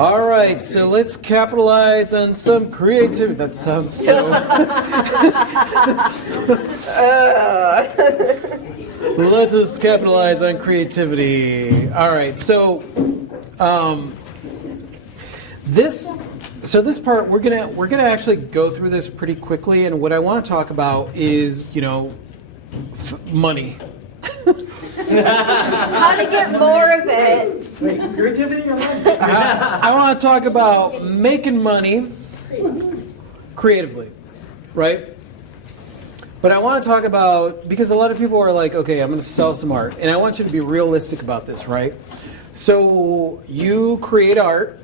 All right, so let's capitalize on some creativity. That sounds so. Let us capitalize on creativity. All right, so this part we're gonna actually go through this pretty quickly, and what I want to talk about is money. How to get more of it. Wait, creativity or money? I want to talk about making money creatively, right? But I want to talk about, because a lot of people are like, okay, I'm going to sell some art. And I want you to be realistic about this, right? So you create art,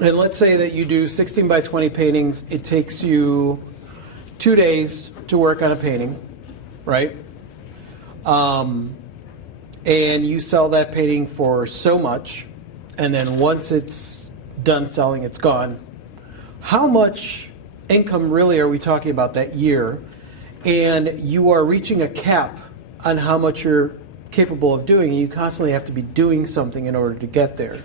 and let's say that you do 16 by 20 paintings. It takes you 2 days to work on a painting, right? And you sell that painting for so much, and then once it's done selling, it's gone. How much income really are we talking about that year? And you are reaching a cap on how much you're capable of doing, and you constantly have to be doing something in order to get there.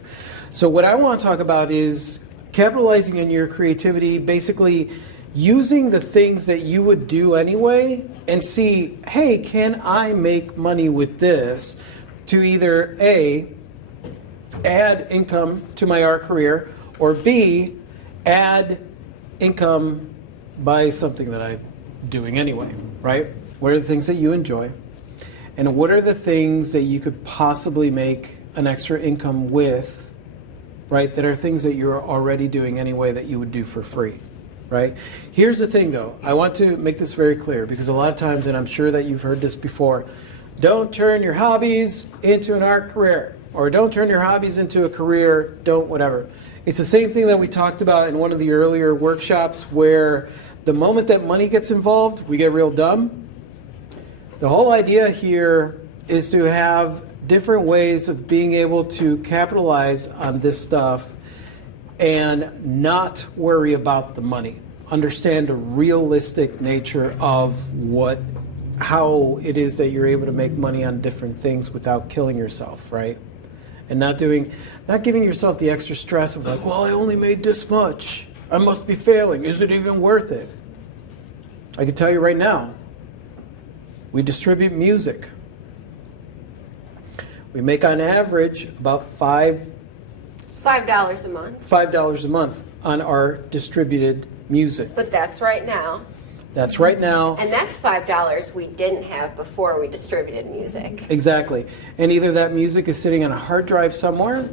So what I want to talk about is capitalizing on your creativity, basically using the things that you would do anyway and see, hey, can I make money with this to either A, add income to my art career, or B, add income by something that I'm doing anyway, right? What are the things that you enjoy? And what are the things that you could possibly make an extra income with, right, that are things that you're already doing anyway that you would do for free? Right? Here's the thing though, I want to make this very clear, because a lot of times, and I'm sure that you've heard this before, don't turn your hobbies into an art career, or don't turn your hobbies into a career, don't whatever. It's the same thing that we talked about in one of the earlier workshops, where the moment that money gets involved, we get real dumb. The whole idea here is to have different ways of being able to capitalize on this stuff and not worry about the money. Understand the realistic nature of how it is that you're able to make money on different things without killing yourself, right? And not giving yourself the extra stress of like, well, I only made this much. I must be failing. Is it even worth it? I can tell you right now, we distribute music. We make on average about $5 a month. $5 a month on our distributed music. But that's right now. That's right now. And that's $5 we didn't have before we distributed music. Exactly. And either that music is sitting on a hard drive somewhere,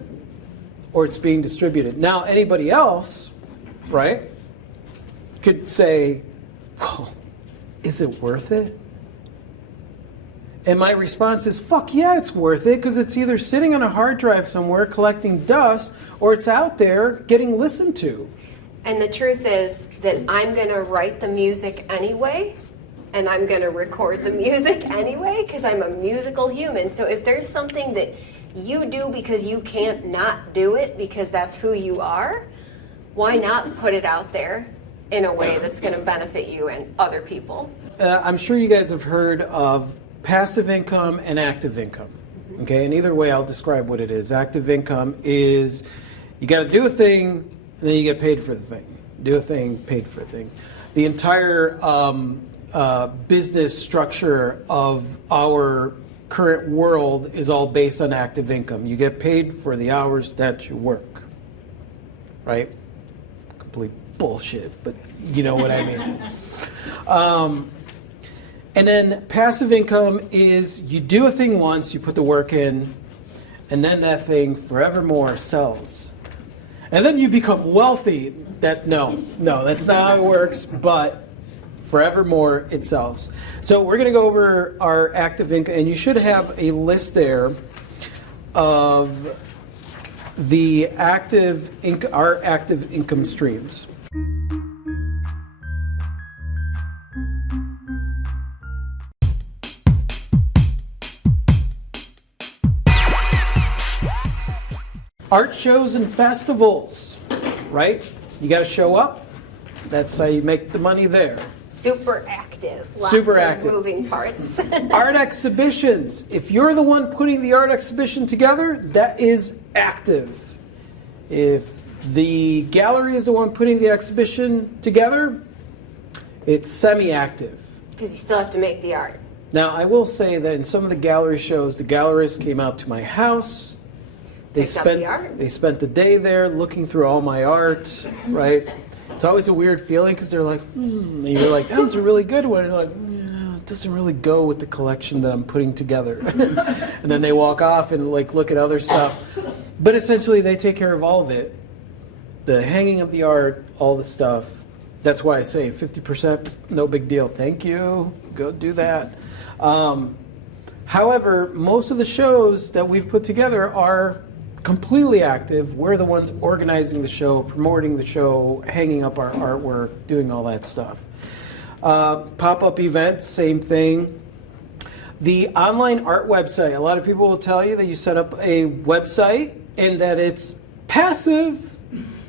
or it's being distributed. Now, anybody else, right, could say, well, is it worth it? And my response is, fuck yeah, it's worth it, because it's either sitting on a hard drive somewhere collecting dust, or it's out there getting listened to. And the truth is that I'm going to write the music anyway, and I'm going to record the music anyway, because I'm a musical human. So if there's something that you do because you can't not do it, because that's who you are, why not put it out there in a way that's going to benefit you and other people? I'm sure you guys have heard of passive income and active income. Okay, and either way I'll describe what it is. Active income is you got to do a thing, and then you get paid for the thing. Do a thing, paid for a thing. The entire business structure of our current world is all based on active income. You get paid for the hours that you work, right? Complete bullshit, but you know what I mean. And then passive income is you do a thing once, you put the work in, and then that thing forevermore sells. And then you become wealthy. No, that's not how it works, but forevermore it sells. So we're going to go over our active income, and you should have a list there of our active income streams. Art shows and festivals, right? You got to show up. That's how you make the money there. Super active. Lots Super of active. moving parts. Art exhibitions. If you're the one putting the art exhibition together, that is active. If the gallery is the one putting the exhibition together, it's semi-active. Because you still have to make the art. Now, I will say that in some of the gallery shows, the gallerists came out to my house. Picked up the art. They spent the day there looking through all my art, right? It's always a weird feeling because they're like, and you're like, that was a really good one. And you're like, yeah, it doesn't really go with the collection that I'm putting together. And then they walk off and like look at other stuff. But essentially, they take care of all of it. The hanging of the art, all the stuff. That's why I say 50%, no big deal. Thank you. Go do that. However, most of the shows that we've put together are completely active. We're the ones organizing the show, promoting the show, hanging up our artwork, doing all that stuff. Pop-up events, same thing. The online art website, a lot of people will tell you that you set up a website and that it's passive.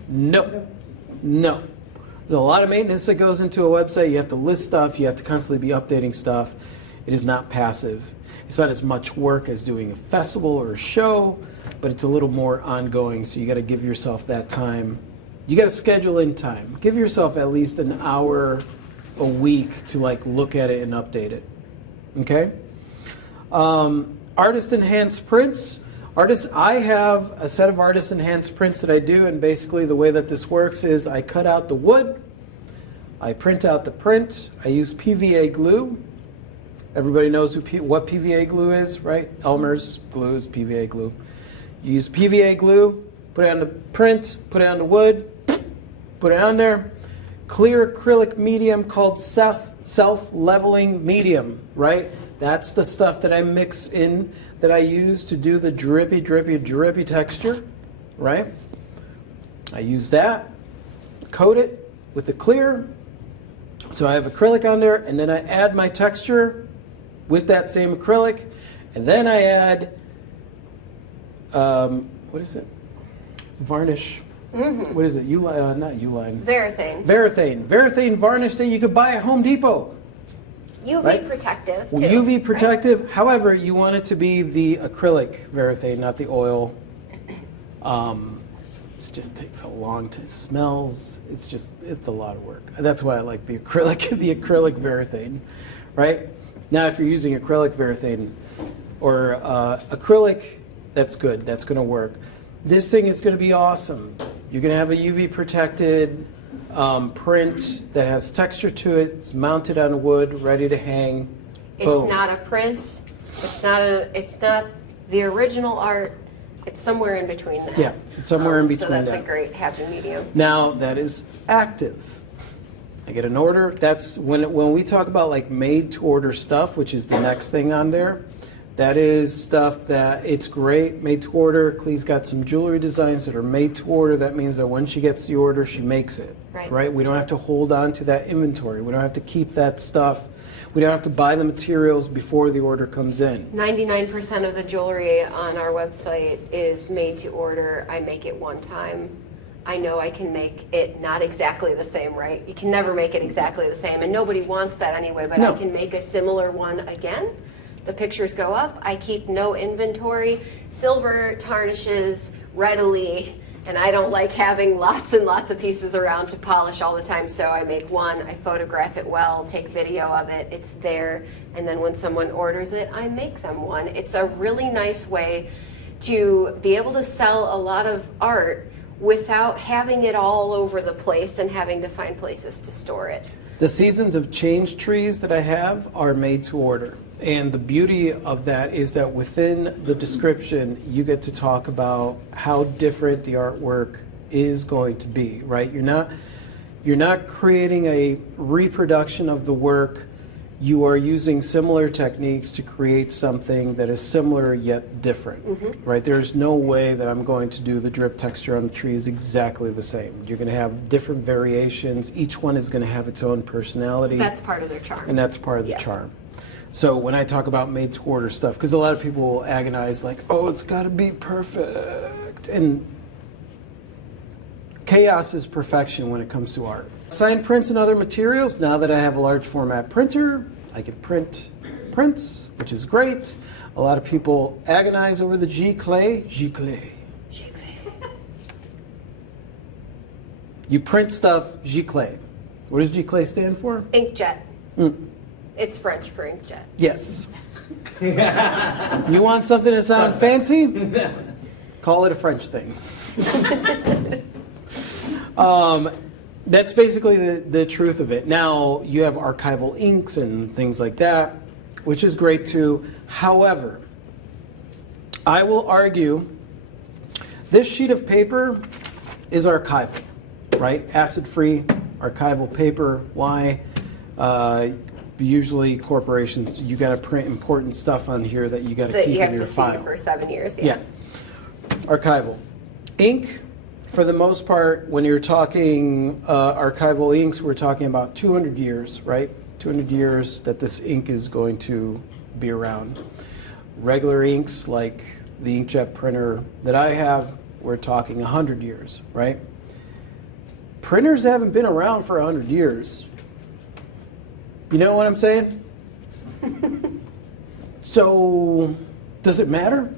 No. There's a lot of maintenance that goes into a website. You have to list stuff. You have to constantly be updating stuff. It is not passive. It's not as much work as doing a festival or a show, but it's a little more ongoing, so you got to give yourself that time. You got to schedule in time. Give yourself at least an hour a week to like look at it and update it. Okay? Artist enhanced prints. I have a set of artist enhanced prints that I do, and basically the way that this works is I cut out the wood, I print out the print, I use PVA glue. Everybody knows what PVA glue is, right? Elmer's glue is PVA glue. You use PVA glue, put it on the print, put it on the wood, put it on there. Clear acrylic medium called self-leveling medium, right? That's the stuff that I mix in, that I use to do the drippy texture, right? I use that, coat it with the clear. So I have acrylic on there, and then I add my texture with that same acrylic, and then I add, what is it? It's varnish. Mm-hmm. What is it? Uline, not Uline. Varathane. Varathane varnish that you could buy at Home Depot. UV right? protective, too. UV protective. Right? However, you want it to be the acrylic Varathane, not the oil. It just takes a long time. It smells. It's a lot of work. That's why I like the acrylic, the acrylic Varathane, right? Now, if you're using acrylic Varathane or acrylic, that's good. That's going to work. This thing is going to be awesome. You're going to have a UV protected print that has texture to it. It's mounted on wood, ready to hang. Boom. It's not a print. It's not the original art. It's somewhere in between that. Yeah, it's somewhere in between that. So that's that. a great happy medium. Now that is active. I get an order. That's when we talk about like made to order stuff, which is the next thing on there. That is stuff that it's great, made to order. Clee's got some jewelry designs that are made to order. That means that when she gets the order, she makes it. Right? We don't have to hold on to that inventory. We don't have to keep that stuff. We don't have to buy the materials before the order comes in. 99% of the jewelry on our website is made to order. I make it one time. I know I can make it not exactly the same, right? You can never make it exactly the same, and nobody wants that anyway, but No. I can make a similar one again. The pictures go up. I keep no inventory. Silver tarnishes readily, and I don't like having lots and lots of pieces around to polish all the time, so I make one, I photograph it well, take video of it, it's there, and then when someone orders it, I make them one. It's a really nice way to be able to sell a lot of art without having it all over the place and having to find places to store it. The Seasons of Change trees that I have are made to order. And the beauty of that is that within the description, you get to talk about how different the artwork is going to be, right? You're not creating a reproduction of the work. You are using similar techniques to create something that is similar yet different, right? There's no way that I'm going to do the drip texture on the trees exactly the same. You're going to have different variations. Each one is going to have its own personality. That's part of their charm. And that's part of the charm. So when I talk about made to order stuff, because a lot of people will agonize like, oh, it's got to be perfect. And chaos is perfection when it comes to art. Signed prints and other materials. Now that I have a large format printer, I can print prints, which is great. A lot of people agonize over the Giclée. You print stuff giclée. What does giclée stand for? Inkjet. It's French for inkjet. Yes. You want something to sound fancy? Call it a French thing. That's basically the truth of it. Now, you have archival inks and things like that, which is great too. However, I will argue this sheet of paper is archival, right? Acid-free, archival paper. Why? Usually corporations, you got to print important stuff on here that you got to That keep you have in your to file. see for 7 years. Yeah. Archival. Ink, for the most part, when you're talking archival inks, we're talking about 200 years, right? 200 years that this ink is going to be around. Regular inks, like the inkjet printer that I have, we're talking 100 years, right? Printers haven't been around for 100 years. You know what I'm saying? So, does it matter?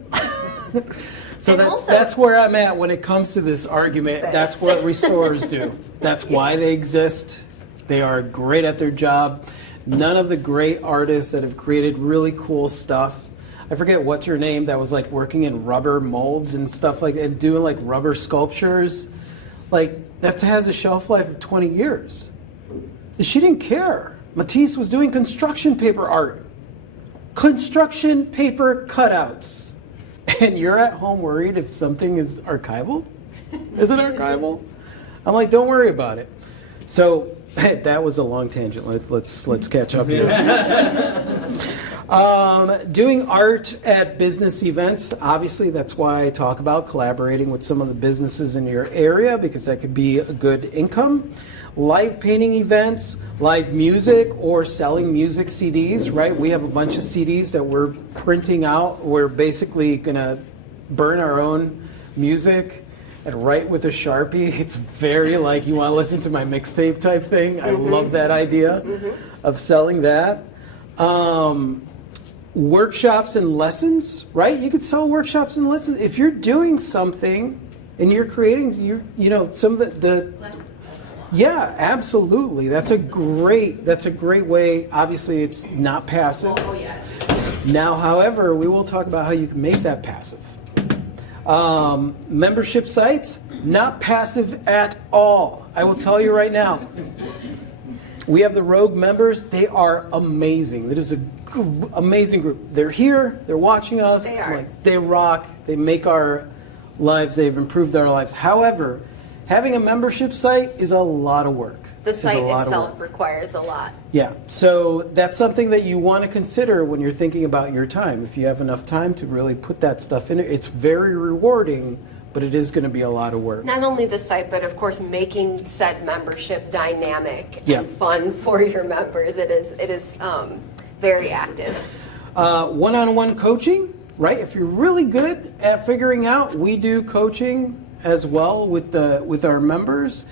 So And also- that's where I'm at when it comes to this argument. That's what restorers do. That's why they exist. They are great at their job. None of the great artists that have created really cool stuff. I forget what's her name that was like working in rubber molds and stuff like that, and doing like rubber sculptures. Like that has a shelf life of 20 years. She didn't care. Matisse was doing construction paper art. Construction paper cutouts. And you're at home worried if something is archival? Is it archival? I'm like, don't worry about it. So that was a long tangent. Let's catch up here. Doing art at business events, obviously that's why I talk about collaborating with some of the businesses in your area, because that could be a good income. Live painting events, live music, or selling music CDs, right? We have a bunch of CDs that we're printing out. We're basically gonna burn our own music and write with a Sharpie. It's very like, you wanna listen to my mixtape type thing. I love that idea of selling that. Workshops and lessons, right? You could sell workshops and lessons. If you're doing something and you're creating, you know, some of the yeah, absolutely. That's a great way. Obviously, it's not passive. Oh, yeah. Now, however, we will talk about how you can make that passive. Membership sites, not passive at all. I will tell you right now. We have the Rogue members. They are amazing. It is an amazing group. They're here. They're watching us. They are. Like, they rock. They make our lives. They've improved our lives. However, having a membership site is a lot of work. The It's site a lot of itself work. requires a lot. Yeah, so that's something that you want to consider when you're thinking about your time. If you have enough time to really put that stuff in it, it's very rewarding, but it is going to be a lot of work. Not only the site, but of course making said membership dynamic Yeah. and fun for your members. It is very active. One-on-one coaching, right? If you're really good at figuring out, we do coaching as well with our members,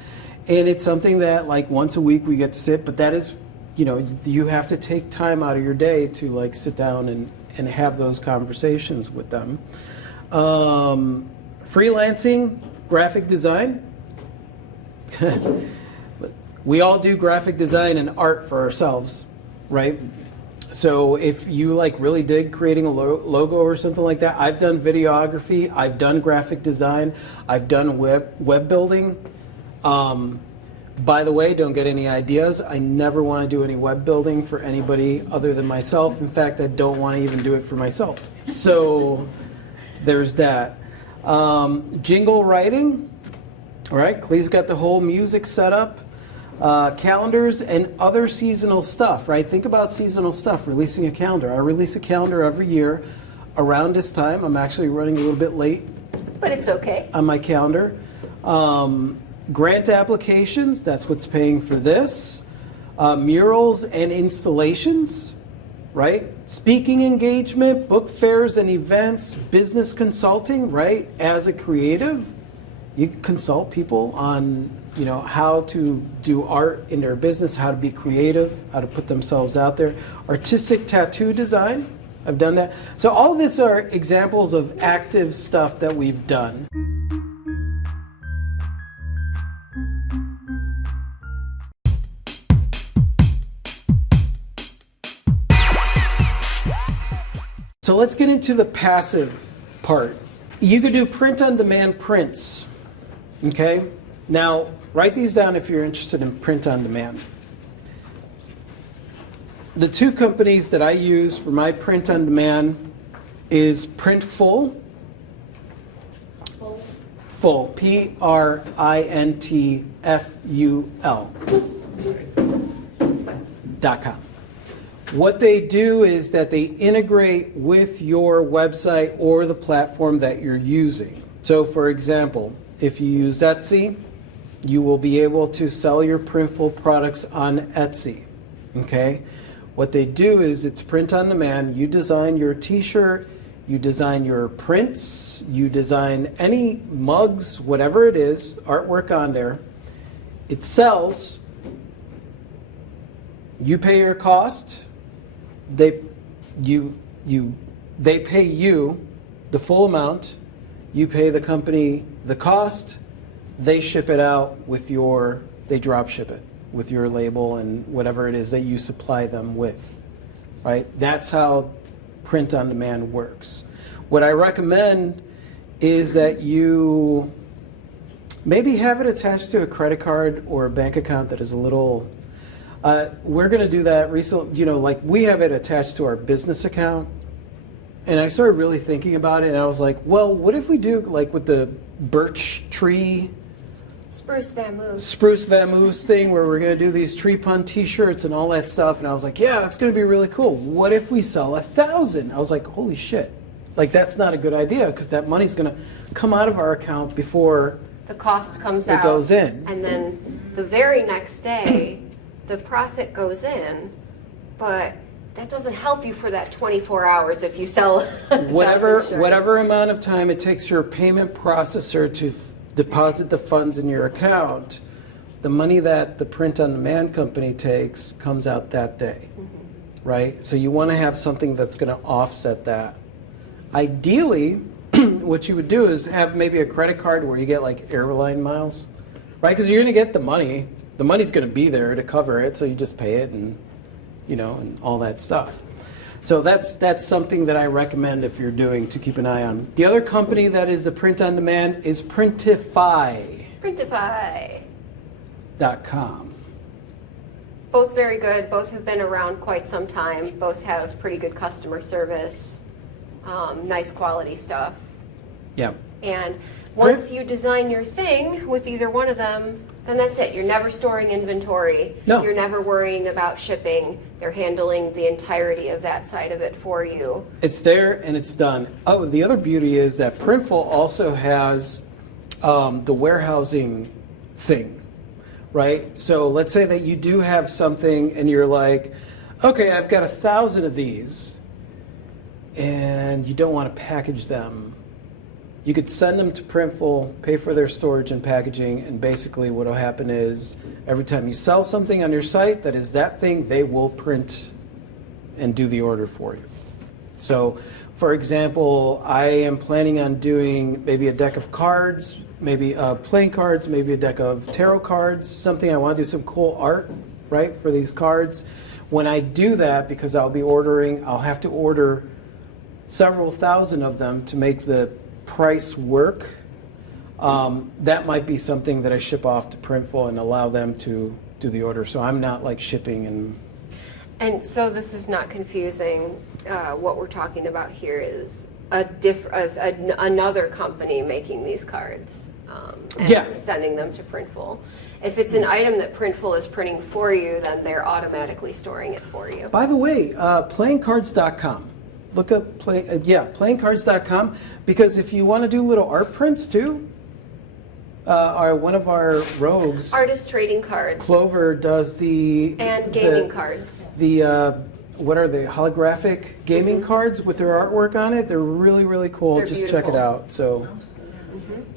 and it's something that like once a week we get to sit, but that is, you know, you have to take time out of your day to like sit down and have those conversations with them. Freelancing, graphic design. We all do graphic design and art for ourselves, right? So if you like really dig creating a logo or something like that, I've done videography, I've done graphic design, I've done web building. By the way, don't get any ideas. I never want to do any web building for anybody other than myself. In fact, I don't want to even do it for myself. So there's that. Jingle writing, all right? Clee's got the whole music set up. Calendars and other seasonal stuff, right? Think about seasonal stuff, releasing a calendar. I release a calendar every year around this time. I'm actually running a little bit late But it's okay. on my calendar. Grant applications, that's what's paying for this. Murals and installations, right? Speaking engagement, book fairs and events, business consulting, right? As a creative, you consult people on, you know, how to do art in their business, how to be creative, how to put themselves out there. Artistic tattoo design, I've done that. So all of this are examples of active stuff that we've done. So let's get into the passive part. You could do print-on-demand prints, okay? Now, write these down if you're interested in print-on-demand. The two companies that I use for my print-on-demand is Printful. Full, PRINTFUL.com. What they do is that they integrate with your website or the platform that you're using. So for example, if you use Etsy, you will be able to sell your Printful products on Etsy, okay? What they do is it's print on demand. You design your t-shirt, you design your prints, you design any mugs, whatever it is, artwork on there. It sells, you pay your cost, they pay you the full amount, you pay the company the cost, they ship it out with they drop ship it with your label and whatever it is that you supply them with, right? That's how print on demand works. What I recommend is that you maybe have it attached to a credit card or a bank account that is a little, we're going to do that recently, like we have it attached to our business account. And I started really thinking about it and I was like, well, what if we do like with the birch tree, Spruce Vamoose thing where we're going to do these tree pun t-shirts and all that stuff. And I was like, yeah, that's going to be really cool. What if we sell 1,000? I was like, holy shit. Like that's not a good idea because that money's going to come out of our account before the cost comes out. It goes in. And then the very next day, the profit goes in, but that doesn't help you for that 24 hours if you sell whatever amount of time it takes your payment processor to deposit the funds in your account. The money that the print-on-demand company takes comes out that day, right? So you want to have something that's going to offset that. Ideally, what you would do is have maybe a credit card where you get like airline miles, right? Because you're going to get the money. The money's going to be there to cover it, so you just pay it and and all that stuff. So that's something that I recommend if you're doing to keep an eye on. The other company that is the print-on-demand is Printify. Printify.com. Both very good. Both have been around quite some time. Both have pretty good customer service, nice quality stuff. Yeah. And once you design your thing with either one of them, then that's it. You're never storing inventory. No. You're never worrying about shipping. They're handling the entirety of that side of it for you. It's there and it's done. Oh, the other beauty is that Printful also has the warehousing thing, right? So let's say that you do have something and you're like, okay, I've got 1,000 of these and you don't want to package them. You could send them to Printful, pay for their storage and packaging, and basically what will happen is every time you sell something on your site that is that thing, they will print and do the order for you. So, for example, I am planning on doing maybe a deck of cards, maybe playing cards, maybe a deck of tarot cards, something I want to do some cool art, right, for these cards. When I do that, because I'll have to order several thousand of them to make the price work, that might be something that I ship off to Printful and allow them to do the order. So I'm not like shipping and so this is not confusing. What we're talking about here is another company making these cards and sending them to Printful. If it's an item that Printful is printing for you, then they're automatically storing it for you. By the way, playingcards.com. Look up playingcards.com, because if you want to do little art prints too, one of our rogues, artist trading cards, Clover, does and gaming cards. What are they? Holographic gaming cards with their artwork on it. They're really, really cool. They're Just beautiful. check it out. So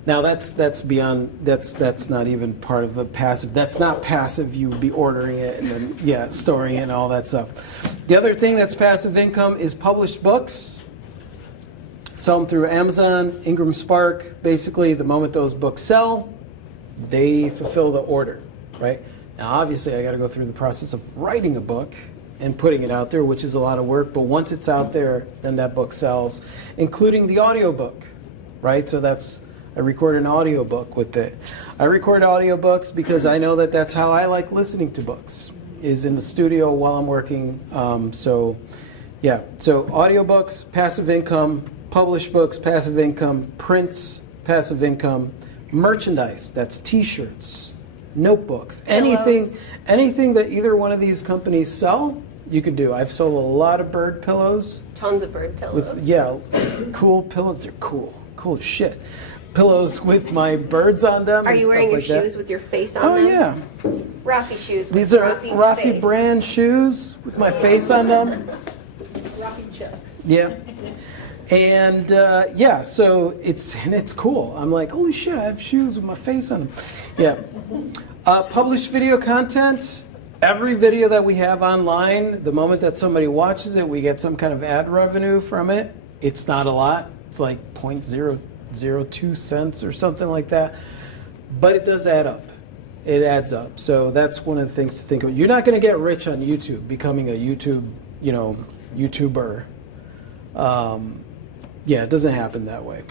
now that's beyond. That's not even part of the passive. That's not passive. You would be ordering it and then storing it and all that stuff. The other thing that's passive income is published books. Sell them through Amazon, Ingram Spark. Basically, the moment those books sell, they fulfill the order, right? Now, obviously, I got to go through the process of writing a book, and putting it out there, which is a lot of work. But once it's out there, then that book sells, including the audiobook, right? So I record an audiobook with it. I record audiobooks because I know that that's how I like listening to books, is in the studio while I'm working. So audiobooks, passive income, published books, passive income, prints, passive income, merchandise, that's t-shirts, notebooks, anything that either one of these companies sell, you could do. I've sold a lot of bird pillows. Tons of bird pillows. Cool pillows. They're cool as shit. Pillows with my birds on them. Are you wearing your shoes that. with your face on Oh, them? yeah. Rafi shoes with These are Rafi Rafi face. brand shoes with my face on them. Rafi Chucks. Yeah. And so it's cool. I'm like, holy shit, I have shoes with my face on them. Yeah. Published video content. Every video that we have online, the moment that somebody watches it, we get some kind of ad revenue from it. It's not a lot. It's like 0.002 cents or something like that. But it does add up. It adds up. So that's one of the things to think of. You're not going to get rich on YouTube, becoming a YouTuber. It doesn't happen that way.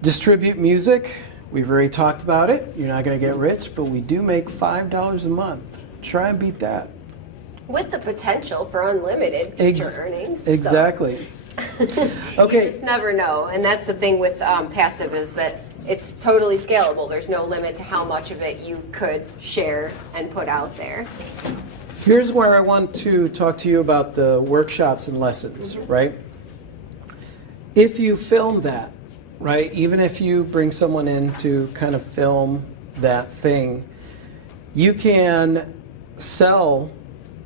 Distribute music. We've already talked about it. You're not going to get rich, but we do make $5 a month. Try and beat that. With the potential for unlimited future earnings. Exactly. So. Okay. You just never know. And that's the thing with passive, is that it's totally scalable. There's no limit to how much of it you could share and put out there. Here's where I want to talk to you about the workshops and lessons, right? If you film that, right, even if you bring someone in to kind of film that thing, you can sell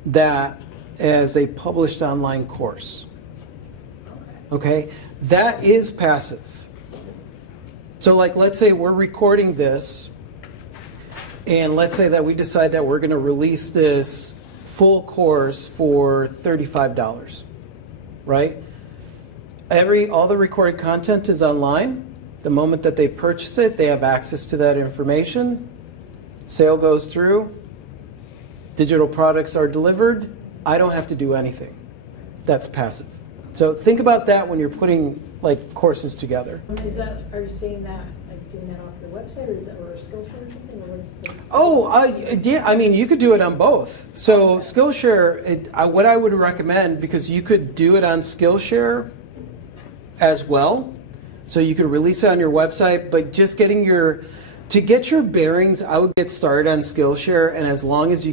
that as a published online course. Okay? That is passive. So like, let's say we're recording this, and let's say that we decide that we're going to release this full course for $35, right? All the recorded content is online. The moment that they purchase it, they have access to that information. Sale goes through. Digital products are delivered. I don't have to do anything. That's passive. So think about that when you're putting like courses together. Are you saying that, like doing that off your website, or Skillshare or something? I mean, you could do it on both. So Skillshare, what I would recommend, because you could do it on Skillshare as well. So you could release it on your website, but just to get your bearings, I would get started on Skillshare, and as long as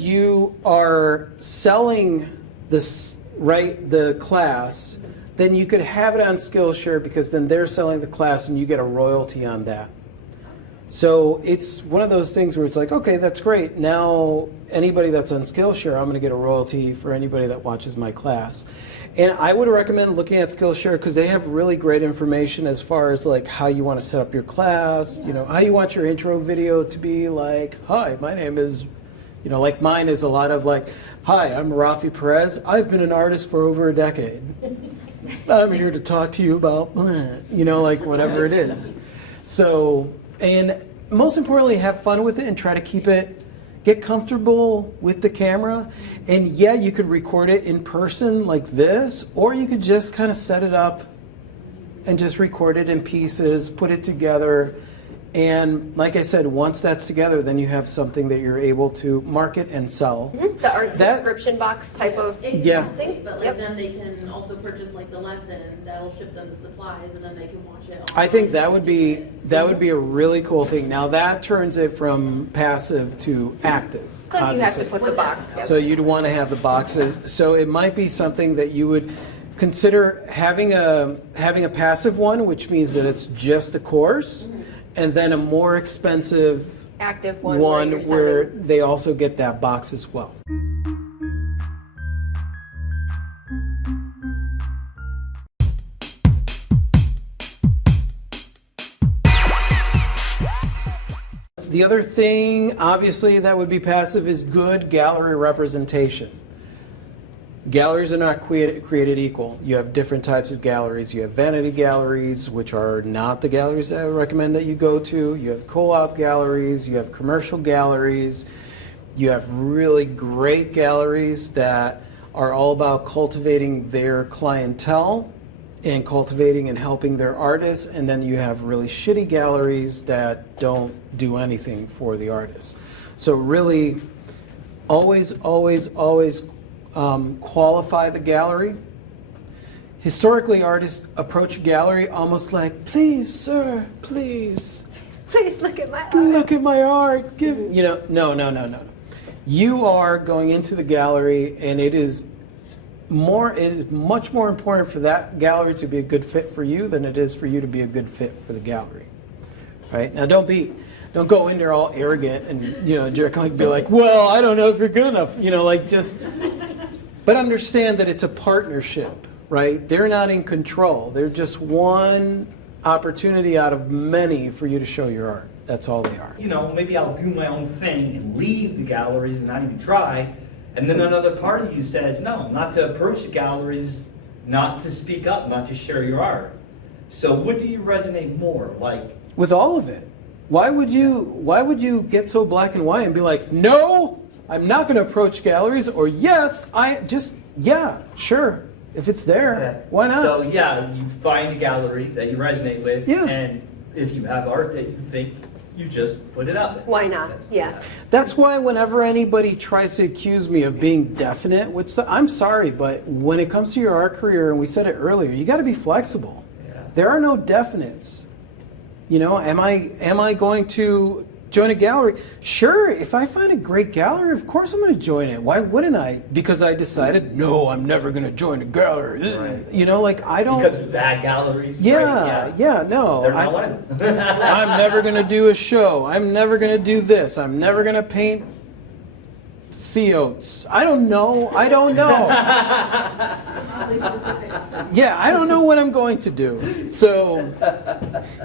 you are selling the class, then you could have it on Skillshare, because then they're selling the class and you get a royalty on that. So it's one of those things where it's like, okay, that's great. Now anybody that's on Skillshare, I'm going to get a royalty for anybody that watches my class. And I would recommend looking at Skillshare, because they have really great information as far as like how you want to set up your class, how you want your intro video to be like, hi, my name is, like mine is a lot of like, hi, I'm Rafi Perez. I've been an artist for over a decade. I'm here to talk to you about, like whatever it is. So, and most importantly, have fun with it and try to get comfortable with the camera. And yeah, you could record it in person like this, or you could just kind of set it up and just record it in pieces, put it together. And like I said, once that's together, then you have something that you're able to market and sell. Mm-hmm. The art subscription box type of thing. But like then they can also purchase like the lesson, and that'll ship them the supplies, and then they can watch it. I think that would be a really cool thing. Now that turns it from passive to active. Because you have to put the box together. So you'd want to have the boxes. So it might be something that you would consider having a passive one, which means that it's just a course, and then a more expensive active one where they also get that box as well. The other thing, obviously, that would be passive is good gallery representation. Galleries are not created equal. You have different types of galleries. You have vanity galleries, which are not the galleries that I recommend that you go to. You have co-op galleries. You have commercial galleries. You have really great galleries that are all about cultivating their clientele and cultivating and helping their artists, and then you have really shitty galleries that don't do anything for the artists. So really, always qualify the gallery. Historically, artists approach a gallery almost like, please, sir, please, Please look at my art. look at my art. No. You are going into the gallery, and it is much more important for that gallery to be a good fit for you than it is for you to be a good fit for the gallery. Right? Now don't go in there all arrogant and jerk, like be like, well, I don't know if you're good enough, but understand that it's a partnership, right? They're not in control. They're just one opportunity out of many for you to show your art. That's all they are. Maybe I'll do my own thing and leave the galleries and not even try. And then another part of you says, no, not to approach the galleries, not to speak up, not to share your art. So what do you resonate more? Like, with all of it. Why would you get so black and white and be like, no, I'm not going to approach galleries, or yes, sure. If it's there, okay. Why not? So yeah, you find a gallery that you resonate with, Yeah. and if you have art that you think, you just put it out there. Why not? Yeah. That's why whenever anybody tries to accuse me of being definite, I'm sorry, but when it comes to your art career, and we said it earlier, you got to be flexible. Yeah. There are no definites. Am I going to join a gallery? Sure, if I find a great gallery, of course I'm going to join it. Why wouldn't I? Because I decided, no, I'm never going to join a gallery. Right. I don't. Because of bad galleries. Yeah, right? no. They're not one of them. I'm never going to do a show. I'm never going to do this. I'm never going to paint sea oats. I don't know. Oddly specific. Yeah, I don't know what I'm going to do. So,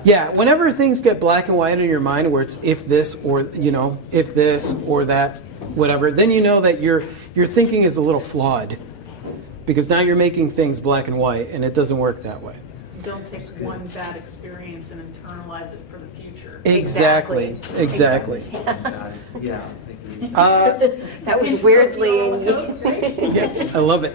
yeah, whenever things get black and white in your mind where it's if this or that, whatever, then you know that your thinking is a little flawed. Because now you're making things black and white, and it doesn't work that way. Don't take one bad experience and internalize it for the future. Exactly. Yeah. That was weirdly. Yeah, I love it.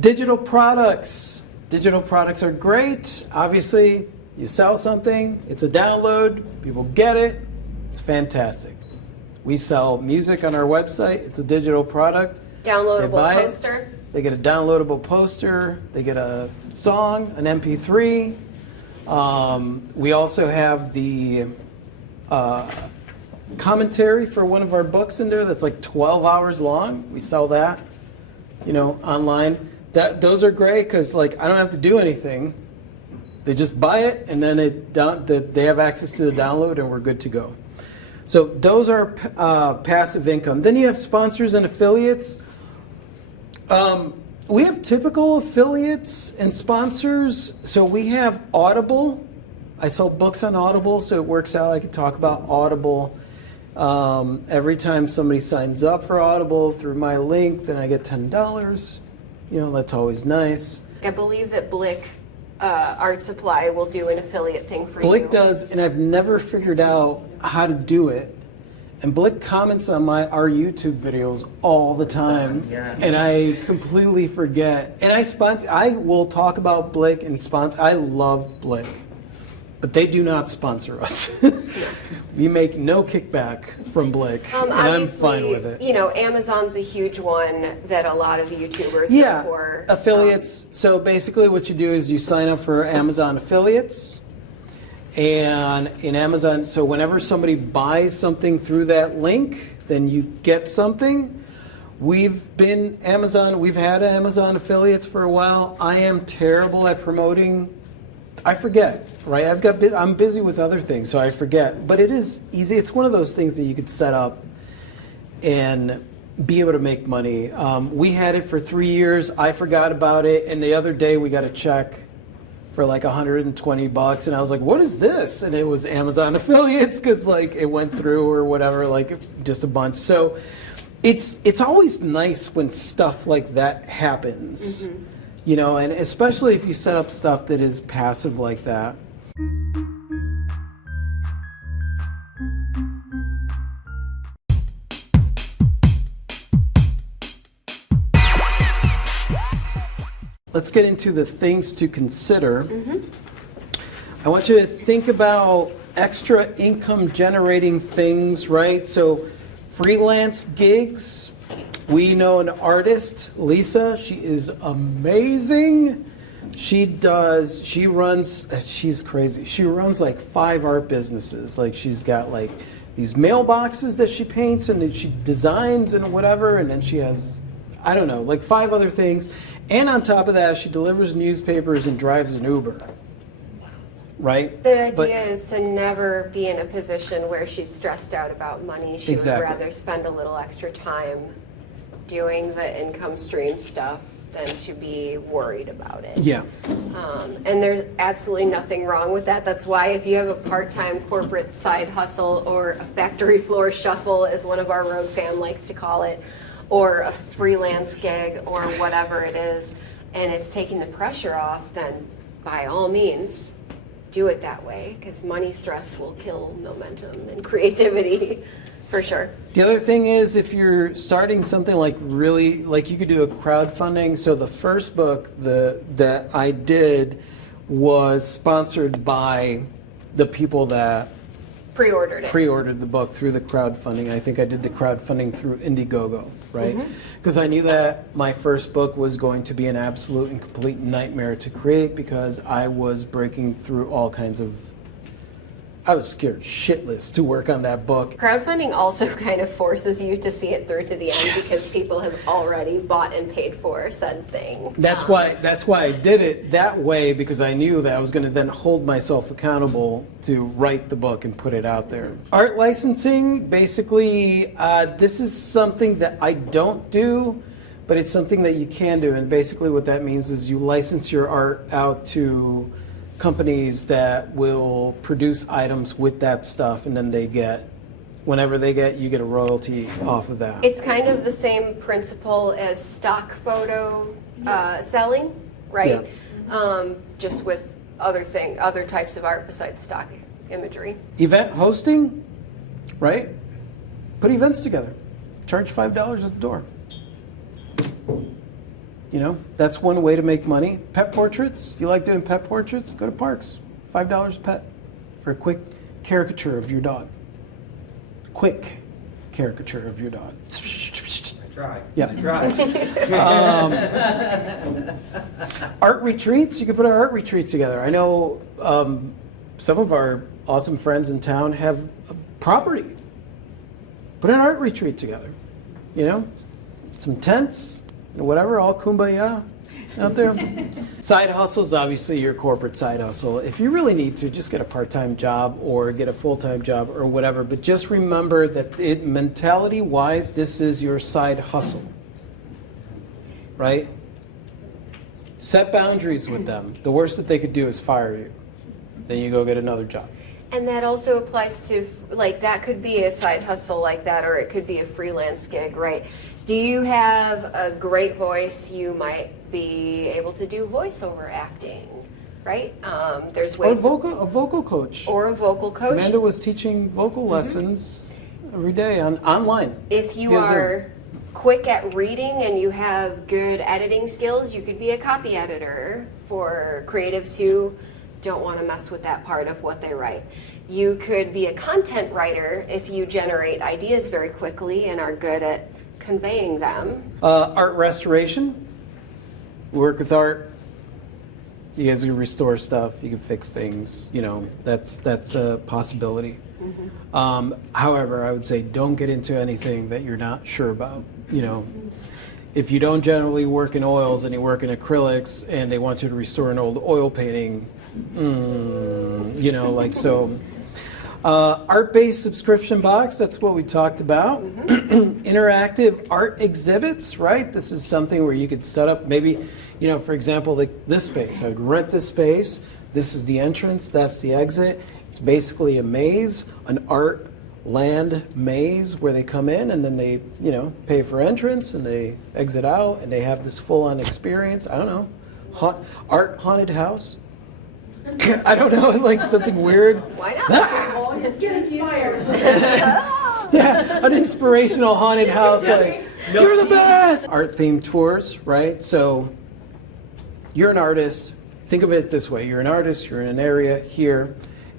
Digital products. Digital products are great. Obviously, you sell something, it's a download, people get it, it's fantastic. We sell music on our website, it's a digital product. They Downloadable buy it. poster. They get a downloadable poster. They get a song, an MP3. We also have the commentary for one of our books in there that's like 12 hours long. We sell that, online. Those are great because I don't have to do anything. They just buy it and then they have access to the download and we're good to go. So those are passive income. Then you have sponsors and affiliates. We have typical affiliates and sponsors. So we have Audible. I sell books on Audible, so it works out. I could talk about Audible. Every time somebody signs up for Audible through my link, then I get $10. That's always nice. I believe that Blick Art Supply will do an affiliate thing for you. Blick does, and I've never figured out how to do it. And Blick comments on our YouTube videos all the time, Yeah. and I completely forget. And I will talk about Blick and sponsor. I love Blick, but they do not sponsor us. We make no kickback from Blick, and I'm fine with it. Amazon's a huge one that a lot of YouTubers Yeah, go for. affiliates. So basically what you do is you sign up for Amazon affiliates. And in Amazon, so whenever somebody buys something through that link, then you get something. We've had Amazon affiliates for a while. I am terrible at promoting. I forget, right? I'm busy with other things, so I forget. But it is easy. It's one of those things that you could set up and be able to make money. We had it for 3 years. I forgot about it, and the other day we got a check for like $120, and I was like, what is this? And it was Amazon affiliates because it went through or whatever, just a bunch. So it's always nice when stuff like that happens, you know, and especially if you set up stuff that is passive like that. Let's get into the things to consider. I want you to think about extra income generating things, right? So freelance gigs. We know an artist, Lisa. She is amazing. She's crazy. She runs like 5 art businesses. Like she's got like these mailboxes that she paints and that she designs and whatever. And then she has, I don't know, like 5 other things. And on top of that, she delivers newspapers and drives an Uber. Right? The But- idea is to never be in a position where she's stressed out about money. She Exactly. would rather spend a little extra time doing the income stream stuff than to be worried about it. Yeah. And there's absolutely nothing wrong with that. That's why if you have a part-time corporate side hustle or a factory floor shuffle, as one of our road fam likes to call it, or a freelance gig or whatever it is, and it's taking the pressure off, then by all means, do it that way, because money stress will kill momentum and creativity, for sure. The other thing is if you're starting something like really, like you could do a crowdfunding. So the first book that I did was sponsored by the people that Pre-ordered it. pre-ordered the book through the crowdfunding. I think I did the crowdfunding through Indiegogo, right? Because I knew that my first book was going to be an absolute and complete nightmare to create because I was breaking through all kinds of, I was scared shitless to work on that book. Crowdfunding also kind of forces you to see it through to the end because Yes. people have already bought and paid for said thing. That's why I did it that way, because I knew that I was going to then hold myself accountable to write the book and put it out there. Art licensing, basically, this is something that I don't do, but it's something that you can do. And basically what that means is you license your art out to companies that will produce items with that stuff, and then you get a royalty off of that. It's kind of the same principle as stock photo selling, right? Just with other types of art besides stock imagery. Event hosting, right? Put events together. Charge $5 at the door. You know, that's one way to make money. Pet portraits, you like doing pet portraits? Go to Parks. $5 a pet for a quick caricature of your dog. Quick caricature of your dog. I try. Yeah. I try. Art retreats, you could put an art retreat together. I know some of our awesome friends in town have a property. Put an art retreat together, you know? Some tents, whatever, all kumbaya out there. Side hustles, obviously your corporate side hustle. If you really need to, just get a part-time job or get a full-time job or whatever. But just remember that mentality-wise, this is your side hustle, right? Set boundaries with them. The worst that they could do is fire you. Then you go get another job. And that also applies to, like, that could be a side hustle like that, or it could be a freelance gig, right? Do you have a great voice? You might be able to do voiceover acting, right? There's Or ways a vocal coach. or a vocal coach. Amanda was teaching vocal lessons every day online. If you via Zoom. are quick at reading and you have good editing skills, you could be a copy editor for creatives who don't want to mess with that part of what they write. You could be a content writer if you generate ideas very quickly and are good at conveying them. Art restoration. Work with art. You guys can restore stuff. You can fix things. You know, that's a possibility. However, I would say don't get into anything that you're not sure about. You know, if you don't generally work in oils and you work in acrylics and they want you to restore an old oil painting, you know, like so. Art-based subscription box, that's what we talked about. Interactive art exhibits, right? This is something where you could set up maybe, you know, for example, like this space. I would rent this space. This is the entrance, that's the exit. It's basically a maze, an art land maze where they come in and then they, pay for entrance and they exit out and they have this full-on experience. I don't know. Art haunted house? I don't know, like something weird. Why not? Get inspired. Yeah, an inspirational haunted house, like, you're the best! Art-themed tours, right? So you're an artist. Think of it this way. You're an artist, you're in an area here,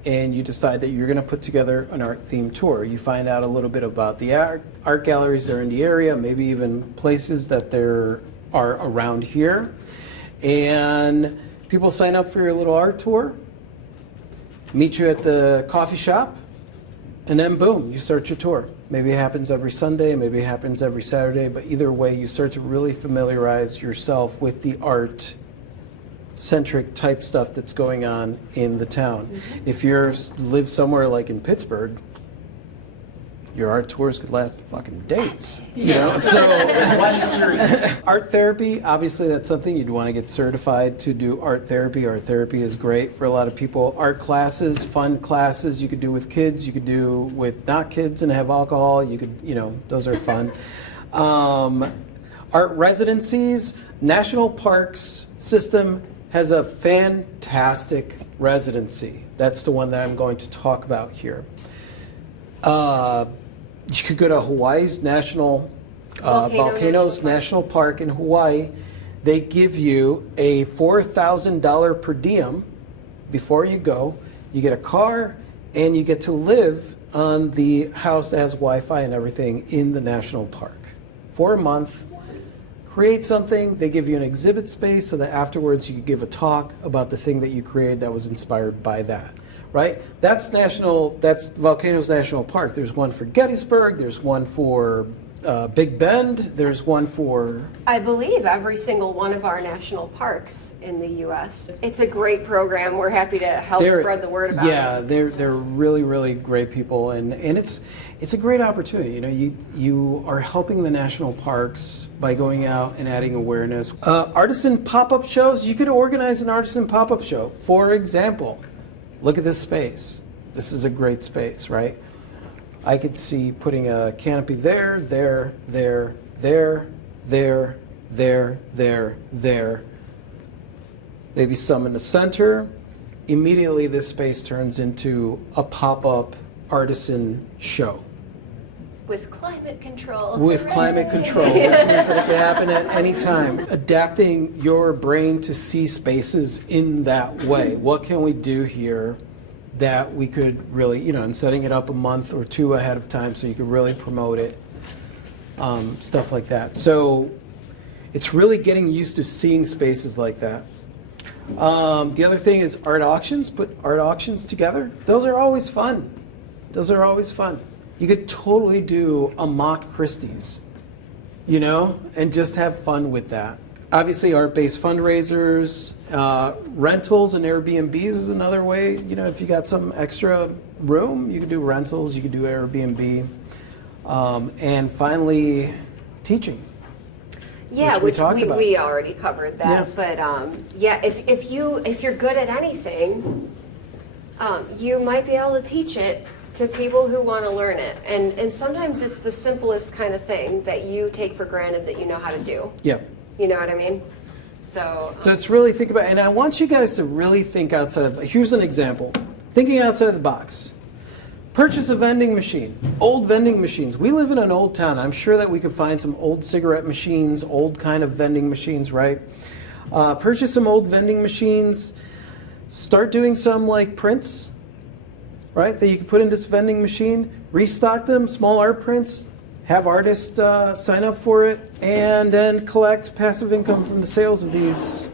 and you decide that you're going to put together an art-themed tour. You find out a little bit about the art galleries that are in the area, maybe even places that there are around here. And people sign up for your little art tour, meet you at the coffee shop, and then boom, you start your tour. Maybe it happens every Sunday, maybe it happens every Saturday, but either way, you start to really familiarize yourself with the art-centric type stuff that's going on in the town. If you live somewhere like in Pittsburgh, your art tours could last fucking days, So, art therapy, obviously that's something you'd want to get certified to do art therapy. Art therapy is great for a lot of people. Art classes, fun classes you could do with kids, you could do with not kids and have alcohol. You could, those are fun. Art residencies, National Parks System has a fantastic residency. That's the one that I'm going to talk about here. You could go to Hawaii's Volcanoes National Park in Hawaii. They give you a $4,000 per diem before you go. You get a car, and you get to live on the house that has Wi-Fi and everything in the national park for a month. Create something. They give you an exhibit space so that afterwards you can give a talk about the thing that you created that was inspired by that. Right? That's Volcanoes National Park. There's one for Gettysburg, there's one for Big Bend, there's one for... I believe every single one of our national parks in the U.S. It's a great program. We're happy to help spread the word about it. Yeah, they're really, really great people, and it's a great opportunity. You are helping the national parks by going out and adding awareness. Artisan pop-up shows, you could organize an artisan pop-up show. For example, look at this space. This is a great space, right? I could see putting a canopy there, there, there, there, there, there, there, there. Maybe some in the center. Immediately this space turns into a pop-up artisan show. With climate control. With climate control, which means that it can happen at any time. Adapting your brain to see spaces in that way. What can we do here that we could really, and setting it up a month or two ahead of time so you could really promote it, stuff like that. So it's really getting used to seeing spaces like that. The other thing is art auctions. Put art auctions together. Those are always fun. Those are always fun. You could totally do a mock Christie's, and just have fun with that. Obviously, art-based fundraisers, rentals and Airbnbs is another way. If you got some extra room, you could do rentals, you could do Airbnb. And finally, teaching. Yeah, which we already covered that. Yeah. But if you're good at anything, you might be able to teach it to people who want to learn it. And sometimes it's the simplest kind of thing that you take for granted that you know how to do. Yeah. You know what I mean? So it's really think about, and I want you guys to really think outside of, here's an example. Thinking outside of the box. Purchase a vending machine. Old vending machines. We live in an old town. I'm sure that we could find some old cigarette machines, old kind of vending machines, right? Purchase some old vending machines. Start doing some like prints, right, that you can put in this vending machine. Restock them, small art prints. Have artists sign up for it, and then collect passive income from the sales of these.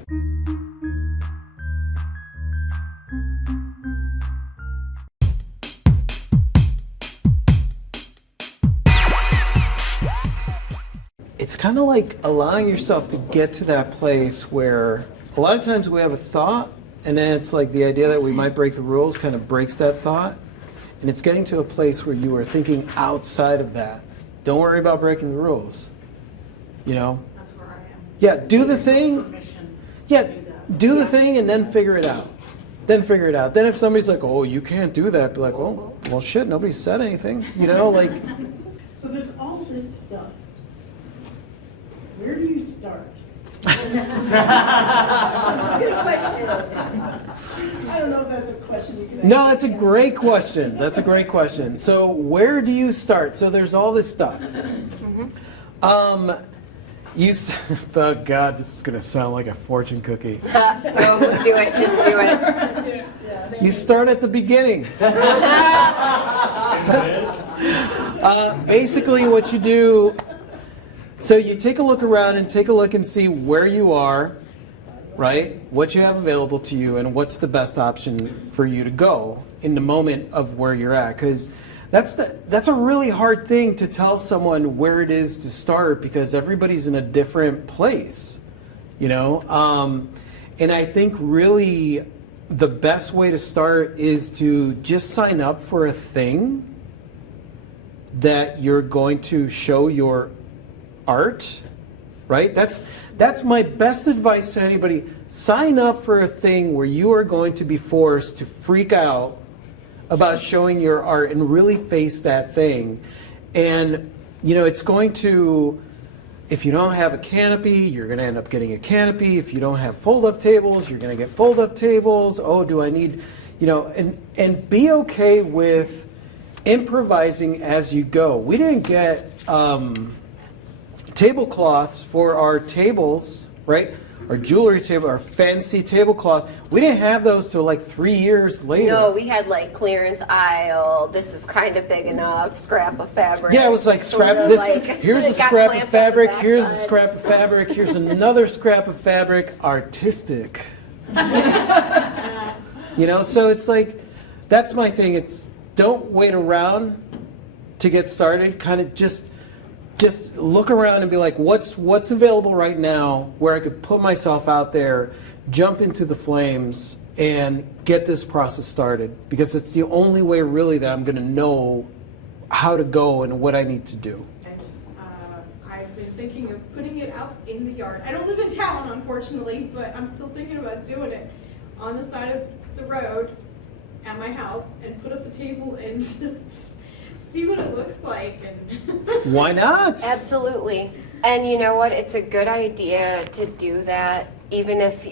It's kind of like allowing yourself to get to that place where a lot of times we have a thought, and then it's like the idea that we might break the rules kind of breaks that thought, and it's getting to a place where you are thinking outside of that. Don't worry about breaking the rules. That's where I am. Yeah, do the thing. Permission Yeah, to do that. do the thing and then figure it out. then figure it out. Then if somebody's like, oh, you can't do that, be like, well shit, nobody said anything, you know, like, So there's all this stuff. Where do you start? Good question. I don't know if that's a question you can no, actually that's a answer. great question. That's a great question. So where do you start? So there's all this stuff. Oh God, this is gonna sound like a fortune cookie. No, do it, just do it. Just do it. Yeah. You start at the beginning. Basically what you do, so you take a look around and take a look and see where you are, right? What you have available to you and what's the best option for you to go in the moment of where you're at. Because that's a really hard thing to tell someone where it is to start because everybody's in a different place, you know? And I think really the best way to start is to just sign up for a thing that you're going to show your art, right? That's my best advice to anybody. Sign up for a thing where you are going to be forced to freak out about showing your art and really face that thing. And, you know, it's going to, if you don't have a canopy, you're going to end up getting a canopy. If you don't have fold-up tables, you're going to get fold-up tables. Oh, do I need, you know, and be okay with improvising as you go. We didn't get tablecloths for our tables, right? Our jewelry table, our fancy tablecloth. We didn't have those till like 3 years later. No, we had like clearance aisle, this is kind of big enough, scrap of fabric. Yeah, it was like scrap Sort of this. like- Here's a it got scrap clamped of on the fabric. Here's a backside. scrap of fabric. Here's another scrap of fabric. Artistic. You know, so it's like, that's my thing. It's don't wait around to get started. Kind of just look around and be like, what's available right now where I could put myself out there, jump into the flames, and get this process started. Because it's the only way really that I'm going to know how to go and what I need to do. I've been thinking of putting it out in the yard. I don't live in town, unfortunately, but I'm still thinking about doing it on the side of the road at my house and put up the table and just see what it looks like. And Why not? Absolutely. And you know what? It's a good idea to do that, even if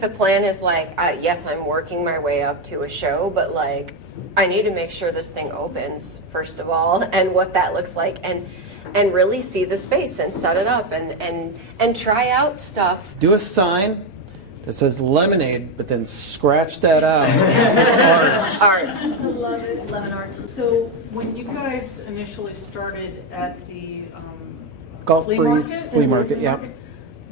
the plan is like, yes, I'm working my way up to a show, but like, I need to make sure this thing opens first of all, and what that looks like, and really see the space and set it up and try out stuff. Do a sign that says lemonade, but then scratch that out. Art. I love it. Lemon art. So when you guys initially started at the Golf flea breeze, market? flea market, yeah.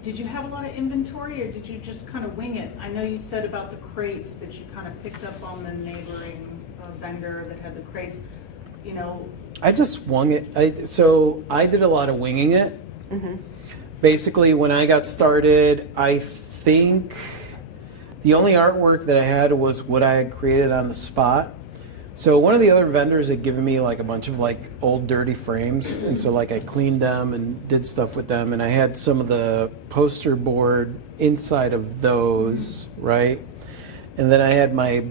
Did you have a lot of inventory or did you just kind of wing it? I know you said about the crates that you kind of picked up on the neighboring vendor that had the crates. You know, I just wung it. So I did a lot of winging it. Basically, when I got started, I think the only artwork that I had was what I had created on the spot. So one of the other vendors had given me like a bunch of like old dirty frames, and so like I cleaned them and did stuff with them, and I had some of the poster board inside of those, right? And then I had my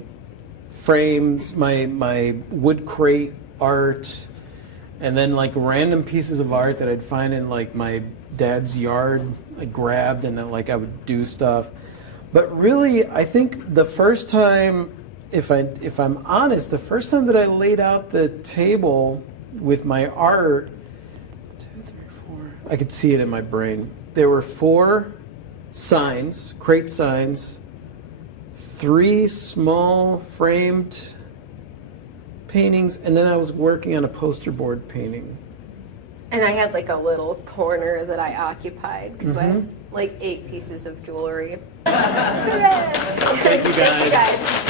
frames, my wood crate art, and then like random pieces of art that I'd find in like my dad's yard, I grabbed, and then like I would do stuff. But really, I think the first time, if I'm honest, the first time that I laid out the table with my art, 2, 3, 4, I could see it in my brain. There were 4 signs, crate signs, 3 small framed paintings, and then I was working on a poster board painting. And I had like a little corner that I occupied because I had like 8 pieces of jewelry. Thank you guys.